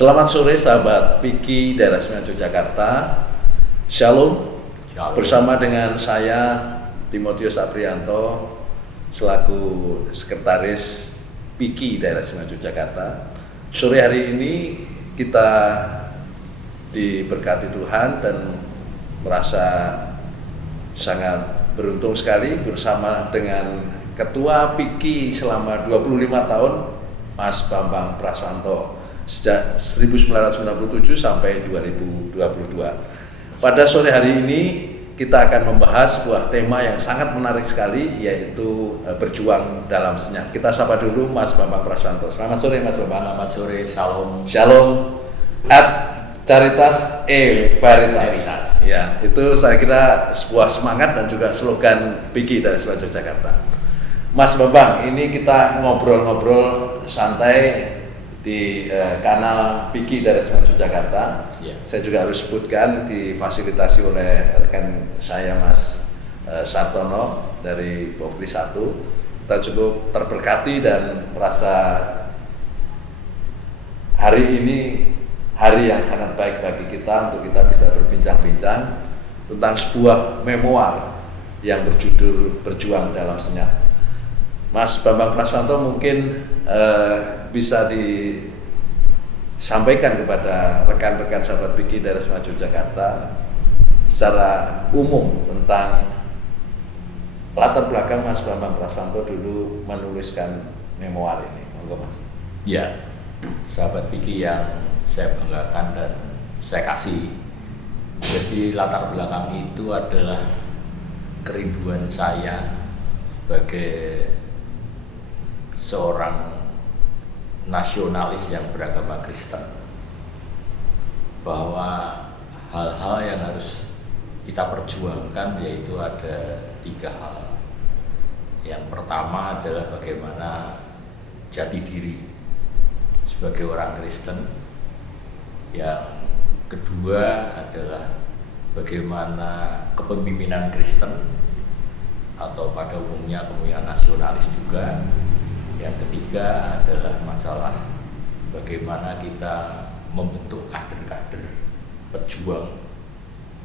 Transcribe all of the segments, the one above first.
Selamat sore sahabat Piki daerah Semeru Yogyakarta. Shalom. Shalom. Bersama dengan saya Timotius Aprianto selaku sekretaris Piki daerah Semeru Yogyakarta. Sore hari ini kita diberkati Tuhan dan merasa sangat beruntung sekali bersama dengan Ketua Piki selama 25 tahun, Mas Bambang Praswanto, sejak 1997 sampai 2022. Pada sore hari ini kita akan membahas sebuah tema yang sangat menarik sekali, yaitu berjuang dalam senyap. Kita sapa dulu Mas Bambang Praswanto. Selamat sore Mas Bambang. Selamat sore, shalom. Shalom. Caritas Veritas. Ya, itu saya kira sebuah semangat dan juga slogan Piki dari Semeru Yogyakarta. Mas Bambang, ini kita ngobrol-ngobrol santai di kanal Piki dari Semeru Yogyakarta. Ya. Saya juga harus sebutkan difasilitasi oleh rekan saya Mas Sartono dari Popri 1. Kita cukup terberkati dan merasa hari ini hari yang sangat baik bagi kita untuk kita bisa berbincang-bincang tentang sebuah memoir yang berjudul Berjuang Dalam Senyap. Mas Bambang Praswanto mungkin bisa disampaikan kepada rekan-rekan sahabat Piki dari Semeru Yogyakarta secara umum tentang latar belakang Mas Bambang Praswanto dulu menuliskan memoir ini. Monggo Mas. Ya, sahabat Piki yang saya banggakan dan saya kasih. Jadi latar belakang itu adalah kerinduan saya sebagai seorang nasionalis yang beragama Kristen, bahwa hal-hal yang harus kita perjuangkan yaitu ada 3 hal. Yang pertama adalah bagaimana jati diri sebagai orang Kristen. Yang kedua adalah bagaimana kepemimpinan Kristen atau pada umumnya kepemimpinan nasionalis juga. Yang ketiga adalah masalah bagaimana kita membentuk kader-kader pejuang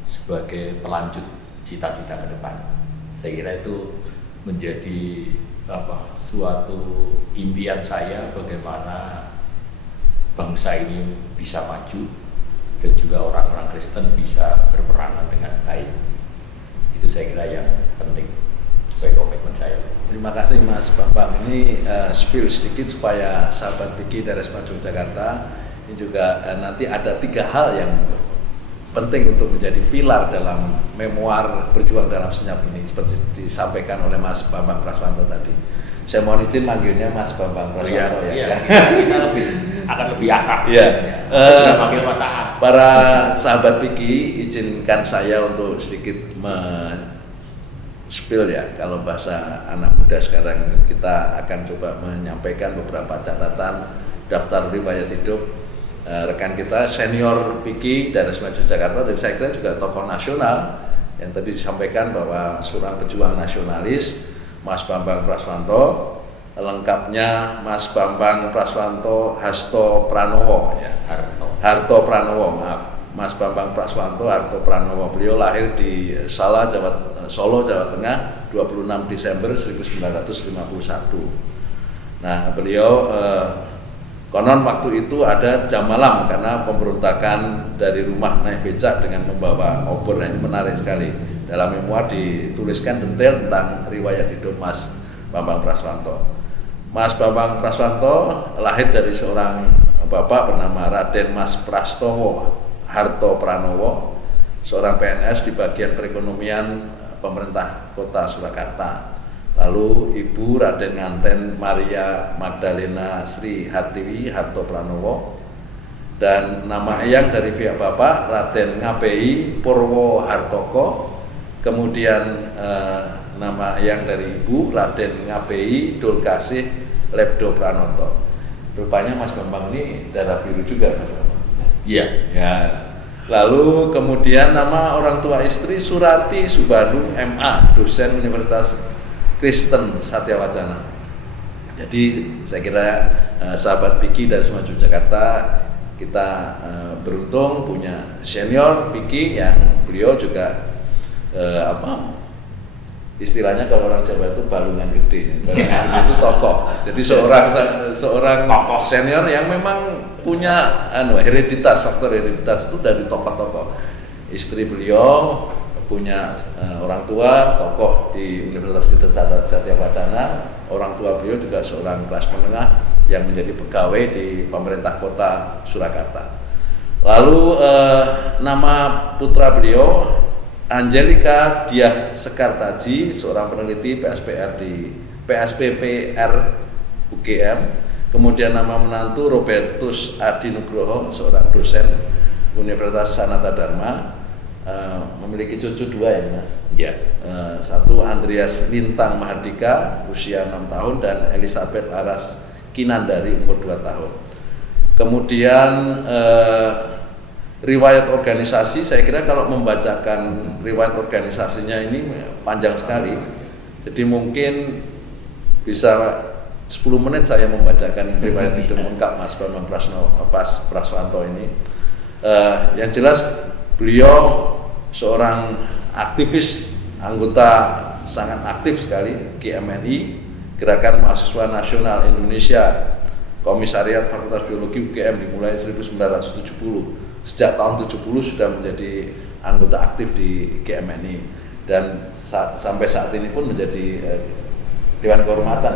sebagai pelanjut cita-cita ke depan. Saya kira itu menjadi suatu impian saya, bagaimana bangsa ini bisa maju dan juga orang-orang Kristen bisa berperanan dengan baik. Itu saya kira yang penting sebagai komitmen saya. Terima kasih Mas Bambang. Ini spill sedikit supaya sahabat Piki dari Semeru Yogyakarta ini juga nanti ada 3 hal yang penting untuk menjadi pilar dalam memoir Berjuang Dalam Senyap ini, seperti disampaikan oleh Mas Bambang Praswanto tadi. Saya mohon izin manggilnya Mas Bambang Praswanto Kita akan lebih akrab. Sudah panggil Mas Saat. Para sahabat Piki, izinkan saya untuk sedikit spill ya, kalau bahasa anak muda sekarang. Kita akan coba menyampaikan beberapa catatan daftar riwayat hidup rekan kita senior Piki dari Semeru Yogyakarta, dan saya kira juga tokoh nasional yang tadi disampaikan bahwa seorang pejuang nasionalis Mas Bambang Praswanto. Lengkapnya Mas Bambang Praswanto Hasto Pranowo ya. Harto Pranowo, maaf. Mas Bambang Praswanto Harto Pranowo. Beliau lahir di Solo, Jawa Tengah 26 Desember 1951. Nah, beliau konon waktu itu ada jam malam karena pemberontakan dari rumah naik becak dengan membawa obor. Nah, ini menarik sekali. Dalam memoir dituliskan detail tentang riwayat hidup Mas Bambang Praswanto. Mas Bambang Praswanto lahir dari seorang bapak bernama Raden Mas Prastowo Harto Pranowo, seorang PNS di bagian perekonomian pemerintah kota Surakarta. Lalu ibu Raden Nganten Maria Magdalena Sri Hartiwi Harto Pranowo, dan nama eyang dari pihak bapak Raden Ngabei Purwo Hartoko. Kemudian nama eyang dari ibu Raden Ngabei Dulkasih Lebdo Pranoto. Rupanya Mas Bambang ini darah biru juga Mas Bambang. Iya. Ya. Lalu kemudian nama orang tua istri Surati Subanu MA, dosen Universitas Kristen Satyawacana. Jadi saya kira sahabat Piki dari Semeru Yogyakarta kita beruntung punya senior Piki yang beliau juga istilahnya kalau orang Jawa itu balungan gede, itu tokoh. Jadi seorang tokoh senior yang memang punya hereditas, faktor hereditas itu dari tokoh-tokoh. Istri beliau punya orang tua tokoh di Universitas Kristen Satya Wacana. Orang tua beliau juga seorang kelas menengah yang menjadi pegawai di pemerintah kota Surakarta. Lalu nama putra beliau Angelika Diah Sekartaji, seorang peneliti PSPR di PSPPR UGM. Kemudian nama menantu Robertus Adi Nugroho, seorang dosen Universitas Sanata Dharma. Memiliki cucu 2 ya Mas. Ya. Satu Andreas Lintang Mahardika, usia 6 tahun, dan Elizabeth Aras Kinandari, umur 2 tahun. Kemudian riwayat organisasi, saya kira kalau membacakan riwayat organisasinya ini panjang sekali. Jadi mungkin bisa 10 menit saya membacakan riwayat hidup lengkap Mas Bambang Praswanto ini. Yang jelas beliau seorang aktivis, anggota sangat aktif sekali GMNI, Gerakan Mahasiswa Nasional Indonesia, Komisariat Fakultas Biologi UGM, dimulai 1970. Sejak tahun 70 sudah menjadi anggota aktif di GMNI dan sampai saat ini pun menjadi Dewan Kehormatan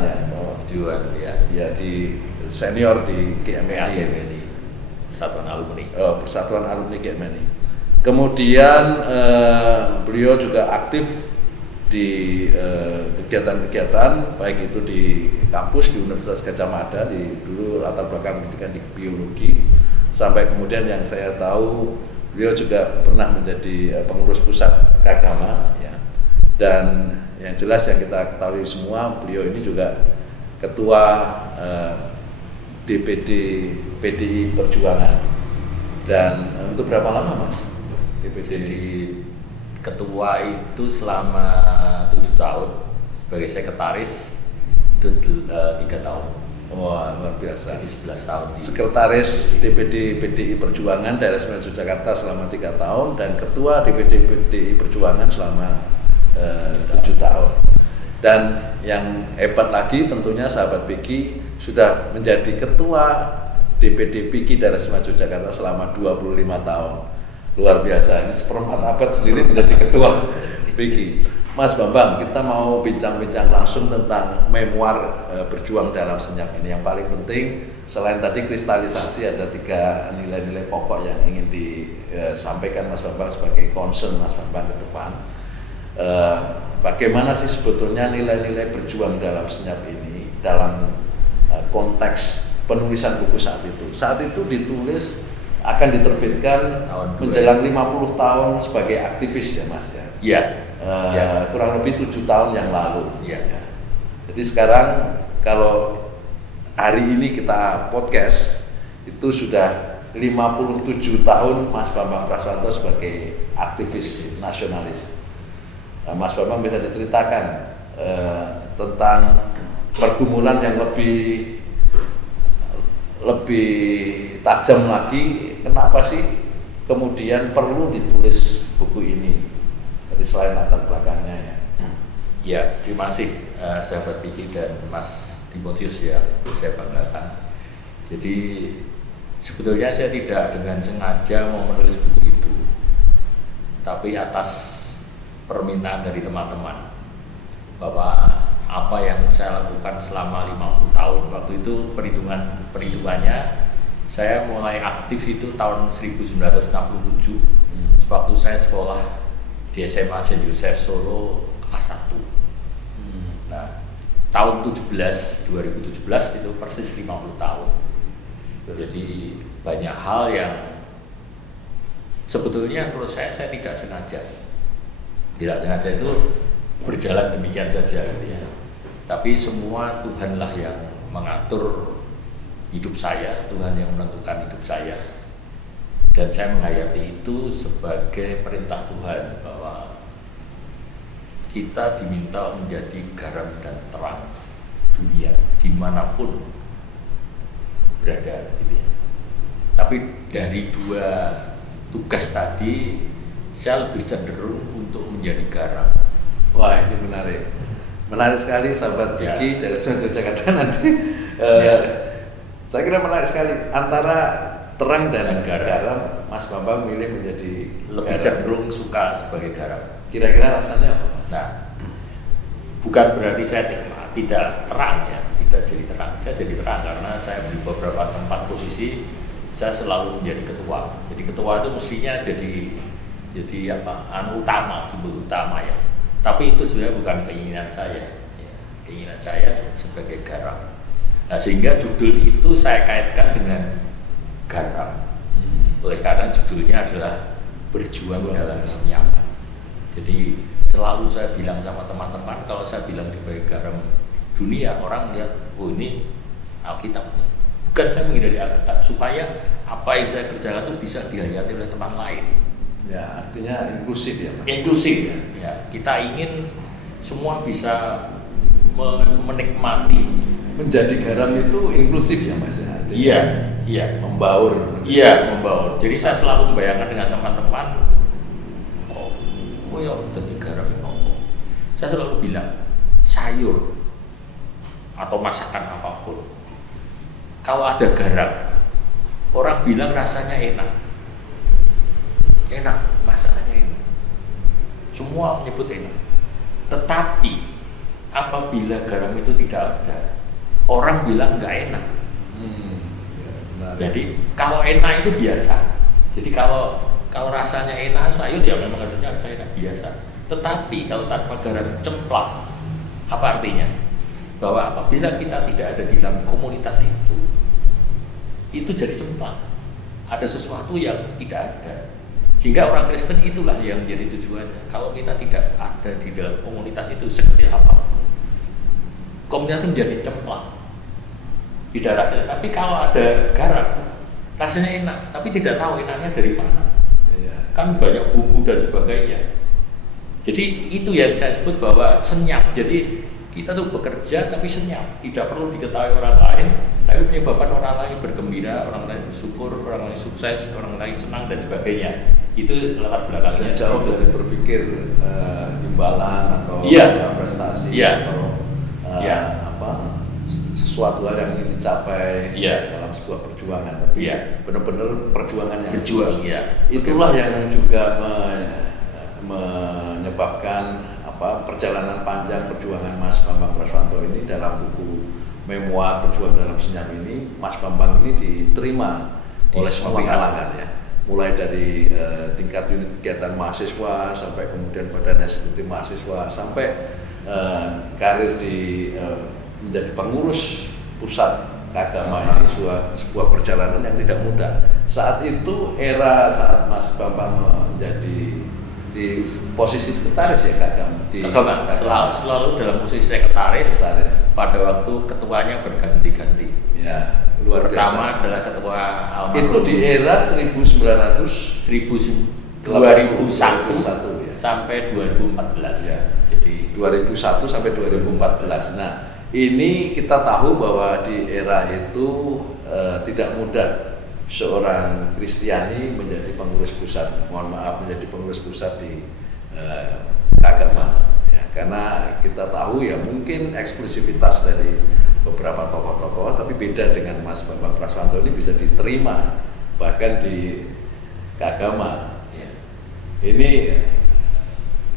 ya di senior di GMNI. Persatuan Alumni. Persatuan Alumni GMNI. Kemudian beliau juga aktif di kegiatan-kegiatan baik itu di kampus di Universitas Gadjah Mada, dulu latar belakang pendidikan di biologi, sampai kemudian yang saya tahu beliau juga pernah menjadi pengurus pusat Kagama ya. Dan yang jelas yang kita ketahui semua, beliau ini juga ketua DPD PDI Perjuangan. Dan untuk berapa lama Mas DPD? Jadi ketua itu selama 7 tahun, sebagai sekretaris itu 3 tahun. Wah, luar biasa. Jadi 11 tahun. Sekretaris DPD PDI Perjuangan daerah Istimewa Yogyakarta selama 3 tahun dan ketua DPD PDI Perjuangan selama 7 tahun. Dan yang hebat lagi tentunya sahabat Piki sudah menjadi ketua DPD Piki daerah Istimewa Yogyakarta selama 25 tahun. Luar biasa, ini seperempat abad sendiri menjadi ketua Piki. Mas Bambang, kita mau bincang-bincang langsung tentang memoir berjuang dalam senyap ini. Yang paling penting selain tadi kristalisasi, ada 3 nilai-nilai pokok yang ingin disampaikan Mas Bambang sebagai concern Mas Bambang ke depan. Bagaimana sih sebetulnya nilai-nilai berjuang dalam senyap ini dalam konteks penulisan buku saat itu? Saat itu ditulis akan diterbitkan menjelang 50 tahun sebagai aktivis ya Mas ya. Iya. Kurang lebih 7 tahun yang lalu. Ya. Jadi sekarang kalau hari ini kita podcast itu sudah 57 tahun Mas Bambang Praswanto sebagai aktivis nasionalis. Mas Bambang bisa diceritakan tentang pergumulan yang lebih tajam lagi. Kenapa sih kemudian perlu ditulis buku ini? Jadi selain latar belakangnya ya. Ya, terima kasih sahabat Piki dan Mas Timotius yang saya banggakan. Jadi sebetulnya saya tidak dengan sengaja mau menulis buku itu, tapi atas permintaan dari teman-teman bahwa apa yang saya lakukan selama 50 tahun, waktu itu perhitungannya saya mulai aktif itu tahun 1967, waktu saya sekolah di SMA Saint Joseph Solo kelas 1. Nah, tahun 2017 itu persis 50 tahun. Jadi banyak hal yang sebetulnya menurut saya tidak sengaja. Tidak sengaja itu berjalan demikian saja gitu ya. Tapi semua Tuhanlah yang mengatur hidup saya, Tuhan yang menentukan hidup saya. Dan saya menghayati itu sebagai perintah Tuhan bahwa kita diminta menjadi garam dan terang dunia dimanapun berada gitu ya. Tapi dari dua tugas tadi saya lebih cenderung untuk menjadi garam. Wah, ini menarik sekali sahabat Vicky dari Yogyakarta nanti. Saya kira menarik sekali antara terang dan garam. Mas Bambang milih menjadi lebih cenderung suka sebagai garam. Kira-kira rasanya apa, Mas? Nah, bukan berarti saya tidak terang ya, tidak jadi terang. Saya jadi terang karena saya di beberapa tempat posisi saya selalu menjadi ketua. Jadi ketua itu mestinya jadi utama, simbol utama ya. Tapi itu sebenarnya bukan keinginan saya. Ya. Keinginan saya sebagai garam. Nah, sehingga judul itu saya kaitkan dengan garam. Oleh karena judulnya adalah berjuang dalam senyap. Jadi selalu saya bilang sama teman-teman, kalau saya bilang sebagai garam dunia, orang lihat, oh ini Alkitab nih. Bukan saya menghindari Alkitab, supaya apa yang saya kerjakan itu bisa dihayati oleh teman lain. Ya, artinya inklusif ya, Mas? Inklusif ya. Kita ingin semua bisa menikmati. Menjadi garam itu inklusif ya, Mas? Artinya iya. Membaur. Iya, membaur. Jadi saya selalu membayangkan dengan teman-teman, oh ya udah garam itu. Saya selalu bilang, sayur atau masakan apapun, kalau ada garam, orang bilang rasanya enak, masakannya enak, semua menyebut enak. Tetapi apabila garam itu tidak ada, orang bilang nggak enak. Jadi kalau enak itu biasa. Jadi kalau rasanya enak sayur ya memang harusnya enak biasa. Tetapi kalau tanpa garam cemplak, apa artinya? Bahwa apabila kita tidak ada di dalam komunitas itu jadi cemplak. Ada sesuatu yang tidak ada. Sehingga orang Kristen itulah yang menjadi tujuannya. Kalau kita tidak ada di dalam komunitas itu sekecil apapun, komunitas itu menjadi cemplak. Tidak rasanya. Tapi kalau ada garam, rasanya enak. Tapi tidak tahu enaknya dari mana. Kan banyak bumbu dan sebagainya. Jadi itu yang saya sebut bahwa senyap. Jadi kita tuh bekerja tapi senyap, tidak perlu diketahui orang lain, tapi menyebabkan orang lain bergembira, orang lain bersyukur, orang lain sukses, orang lain senang dan sebagainya. Itu latar belakangnya. Jauh dari berpikir imbalan atau prestasi atau sesuatu hal yang ingin dicapai dalam sebuah perjuangan, tapi benar-benar perjuangan yang berjuang. Itulah yang juga menyebabkan perjalanan panjang perjuangan Mas Bambang Praswanto ini. Dalam buku memoir Berjuang Dalam Senyap ini, Mas Bambang ini diterima oleh semua kalangan ya, mulai dari tingkat unit kegiatan mahasiswa sampai kemudian badan eksekutif mahasiswa sampai karir di menjadi pengurus pusat keagamaan. Ini sebuah perjalanan yang tidak mudah. Saat itu saat Mas Bambang menjadi di posisi sekretaris ya keagamaan, selalu dalam posisi sekretaris. Pada waktu ketuanya berganti-ganti. Ya, luar biasa. Pertama adalah ketua almarhum. Itu di era 2001 ya. Sampai 2014. Ya. Jadi 2001 sampai 2014. Nah, ini kita tahu bahwa di era itu tidak mudah seorang Kristiani menjadi pengurus pusat, menjadi pengurus pusat di keagamaan ya, karena kita tahu ya mungkin eksklusivitas dari beberapa tokoh-tokoh, tapi beda dengan Mas Bambang Praswanto ini bisa diterima bahkan di keagamaan ya. Ini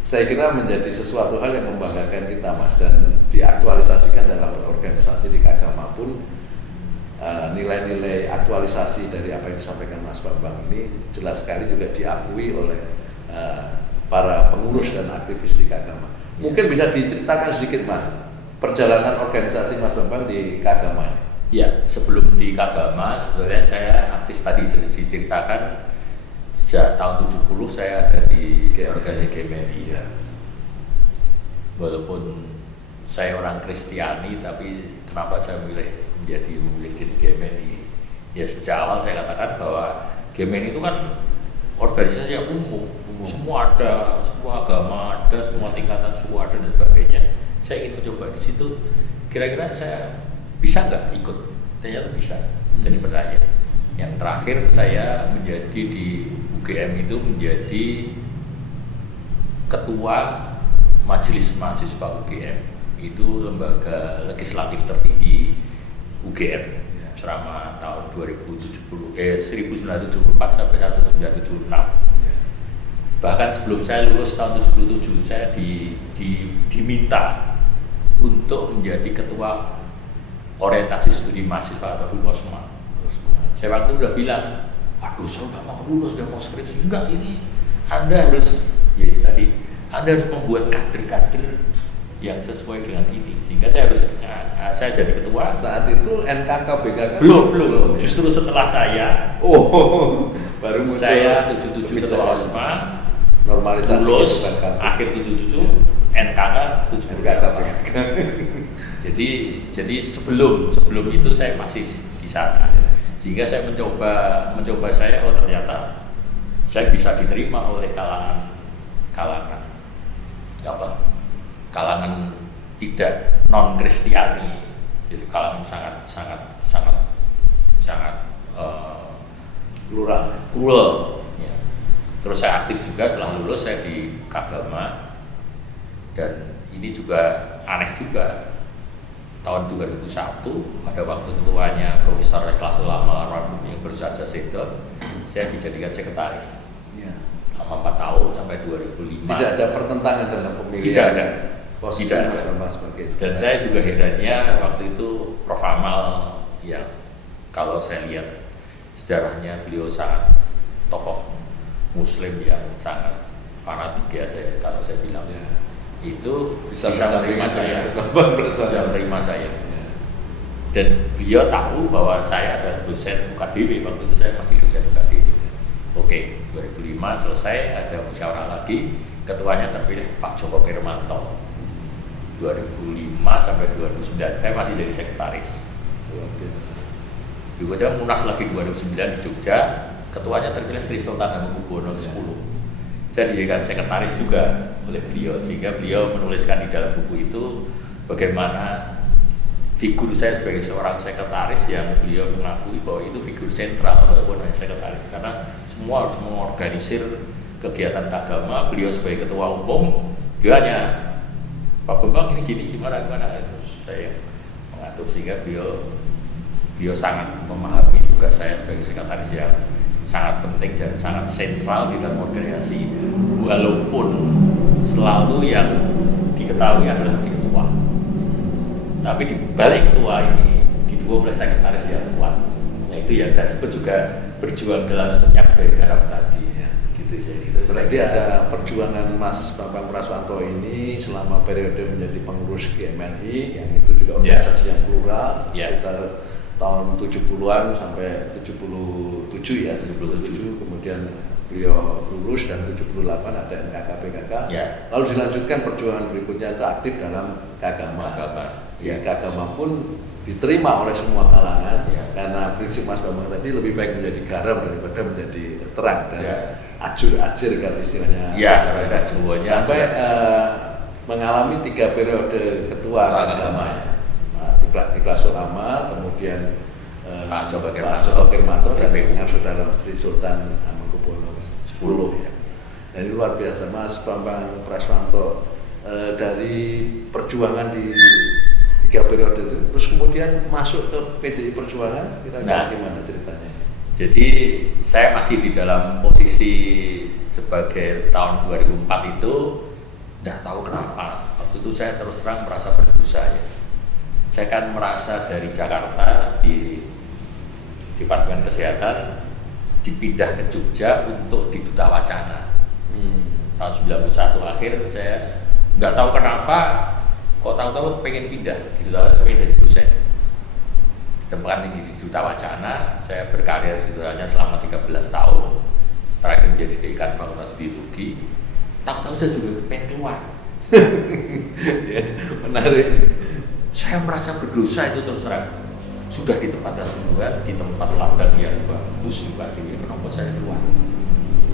saya kira menjadi sesuatu hal yang membanggakan kita, Mas, dan diaktualisasikan dalam berorganisasi di keagamaan pun. Nilai-nilai aktualisasi dari apa yang disampaikan Mas Bambang ini jelas sekali juga diakui oleh para pengurus dan aktivis di keagamaan. Mungkin bisa diceritakan sedikit, Mas, perjalanan organisasi Mas Bambang di keagamaan. Ya, sebelum di keagamaan sebenarnya saya aktif tadi sudah diceritakan sejak tahun 70 saya ada di organisasi GMNI ya. Walaupun saya orang Kristiani, tapi kenapa saya memilih jadi GMNI? Ya sejak awal saya katakan bahwa GMNI itu kan organisasi yang umum. Semua ada, semua agama ada, semua tingkatan suku ada dan sebagainya. Saya ingin mencoba di situ, kira-kira saya bisa nggak ikut? Ternyata bisa, jadi percaya. Yang terakhir saya menjadi di UGM itu menjadi ketua Majelis Mahasiswa UGM, itu lembaga legislatif tertinggi UGM selama tahun 1974 sampai 1976. Bahkan sebelum saya lulus tahun 77 saya diminta untuk menjadi ketua orientasi studi mahasiswa atau dulu OSMA. Saya waktu udah bilang, waduh saya udah mau lulus, udah mau skripsi. Enggak, ini Anda harus, ya tadi, Anda harus membuat kader-kader yang sesuai dengan ini. Sehingga saya jadi ketua. Saat itu NKKBKK belum. Justru setelah saya, baru muncul. Saya 77 ketua OSMA, normalisasi lulus, akhir 77, NKK 78. Jadi sebelum itu saya masih di sana, sehingga saya mencoba saya, ternyata saya bisa diterima oleh kalangan tidak non Kristiani, jadi kalangan sangat plural. Ya. Terus saya aktif juga setelah lulus, saya di Kagama, dan ini juga aneh juga. Tahun 2001 pada waktu ketuanya Profesor Ikhlasul Amal almarhum yang baru saja sedo, saya dijadikan sekretaris. Ya. Selama 4 tahun sampai 2005. Tidak ada pertentangan dalam pemilihan. Tidak ada. Posisi Mas Bambang sebagai sekretaris. Dan saya juga herannya waktu itu Prof Amal, yang kalau saya lihat sejarahnya beliau sangat tokoh Muslim yang sangat fanatik ya, kalau saya bilang. Ya. Itu bisa menerima saya, Ya. Dan beliau tahu bahwa saya adalah dosen UKDW, waktu itu saya masih dosen UKDW. Oke, 2005 selesai, ada musyawarah lagi, ketuanya terpilih Pak Joko Kirmanto. 2005 sampai 2009 saya masih jadi sekretaris. Juga munas lagi 2009 di Jogja, ketuanya terpilih Sri Sultan Hamengkubuwono X. Saya dijadikan sekretaris juga oleh beliau, sehingga beliau menuliskan di dalam buku itu bagaimana figur saya sebagai seorang sekretaris yang beliau mengakui bahwa itu figur sentral walaupun hanya sekretaris, karena semua harus mengorganisir kegiatan agama. Beliau sebagai ketua umum, dia hanya Pak Bambang ini gini gimana itu saya mengatur, sehingga beliau sangat memahami tugas saya sebagai sekretaris yang sangat penting dan sangat sentral di dalam organisasi, walaupun selalu yang diketahui adalah di ketua, tapi di balik ketua ini didukung oleh sekretaris yang kuat. Nah, itu yang saya sebut juga berjuang dalam senyap dari garam tadi ya, gitu ya. Gitu. Berarti ada perjuangan Mas Bambang Praswanto ini selama periode menjadi pengurus GMNI, yang itu juga organisasi yang plural, sekitar tahun 70-an sampai 77 ya, 77 kemudian beliau lulus, dan 78 ada NKKBKK. Lalu dilanjutkan perjuangan berikutnya itu aktif dalam Kagama. Ya, Kagama pun diterima oleh semua kalangan, karena prinsip Mas Bambang tadi lebih baik menjadi garam daripada menjadi terang dan ajur-ajir kalau istilahnya. Sampai mengalami 3 periode ketua Kagama. Ikhlasul Amal, kemudian Pak Joko Kirmanto, dan dengan Saudara Sri Sultan Hamengkubuwono X. Ya. Jadi luar biasa Mas Bambang Praswanto, dari perjuangan di 3 periode itu, terus kemudian masuk ke PDI Perjuangan, kira-kira gimana ceritanya? Jadi saya masih di dalam posisi sebagai tahun 2004 itu, nggak tahu kenapa waktu itu saya terus terang merasa berdosa ya. Saya kan merasa dari Jakarta di Departemen Kesehatan dipindah ke Jogja untuk di Duta Wacana. Tahun 91 akhir saya nggak tahu kenapa, kok tahu-tahu pengen pindah di Duta Wacana, pengen jadi dosen. Ditempatkan di Duta Wacana, saya berkarir di Duta Wacana selama 13 tahun. Terakhir menjadi dekan Fakultas Biologi. Tahu-tahu saya juga pengen keluar. Ya, menarik. Saya merasa berdosa itu terus terang. Sudah di tempat yang kedua, di tempat ladang yang bagus juga, kenapa saya keluar?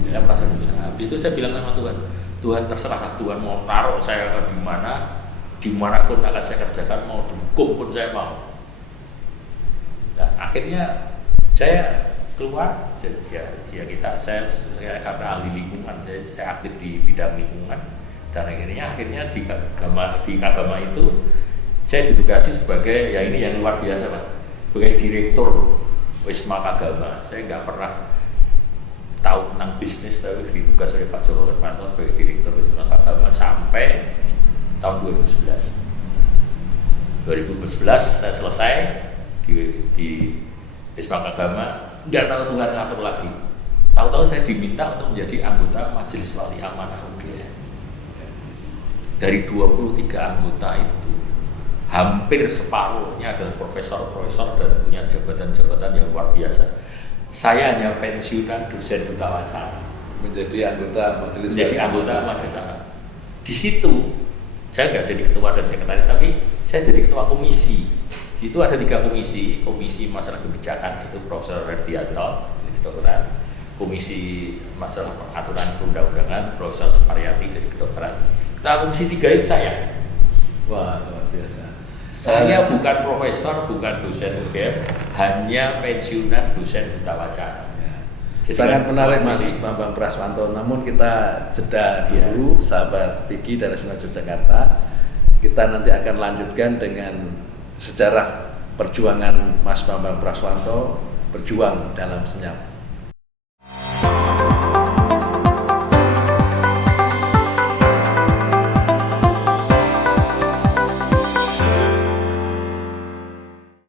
Saya merasa berdosa. Habis itu saya bilang sama Tuhan, Tuhan terserah, Tuhan mau naruh saya di mana, dimanapun akan saya kerjakan, mau dihukum pun saya mau. Nah, akhirnya saya keluar, saya karena ahli lingkungan, saya aktif di bidang lingkungan, dan akhirnya di Kagama itu saya ditugasi sebagai ini yang luar biasa Mas, sebagai direktur Wisma Kagama. Saya nggak pernah tahu tentang bisnis, tapi ditugas oleh Pak Joko Hermanto sebagai direktur Wisma Kagama sampai tahun 2011. 2011 saya selesai di Wisma Kagama. Nggak tahu Tuhan ngatur lagi. Tahu-tahu saya diminta untuk menjadi anggota Majelis Wali Amanah UGM. Dari 23 anggota itu, hampir separuhnya adalah profesor-profesor dan punya jabatan-jabatan yang luar biasa. Saya hanya pensiunan dosen duta wacana. Menjadi anggota Majelis Wali. Di situ saya nggak jadi ketua dan sekretaris, tapi saya jadi ketua komisi. Di situ ada 3 komisi masalah kebijakan itu Profesor Herdianto, kedokteran, komisi masalah aturan perundang-undangan Profesor Suparyati dari kedokteran. Ketua komisi 3 itu saya. Wah, luar biasa. Saya bukan profesor, bukan dosen UGM, hanya pensiunan dosen duta wacana. Sangat menarik Mas Bambang Praswanto. Namun kita jeda dulu, sahabat Piki dari Resma Yogyakarta. Kita nanti akan lanjutkan dengan sejarah perjuangan Mas Bambang Praswanto berjuang dalam senyap.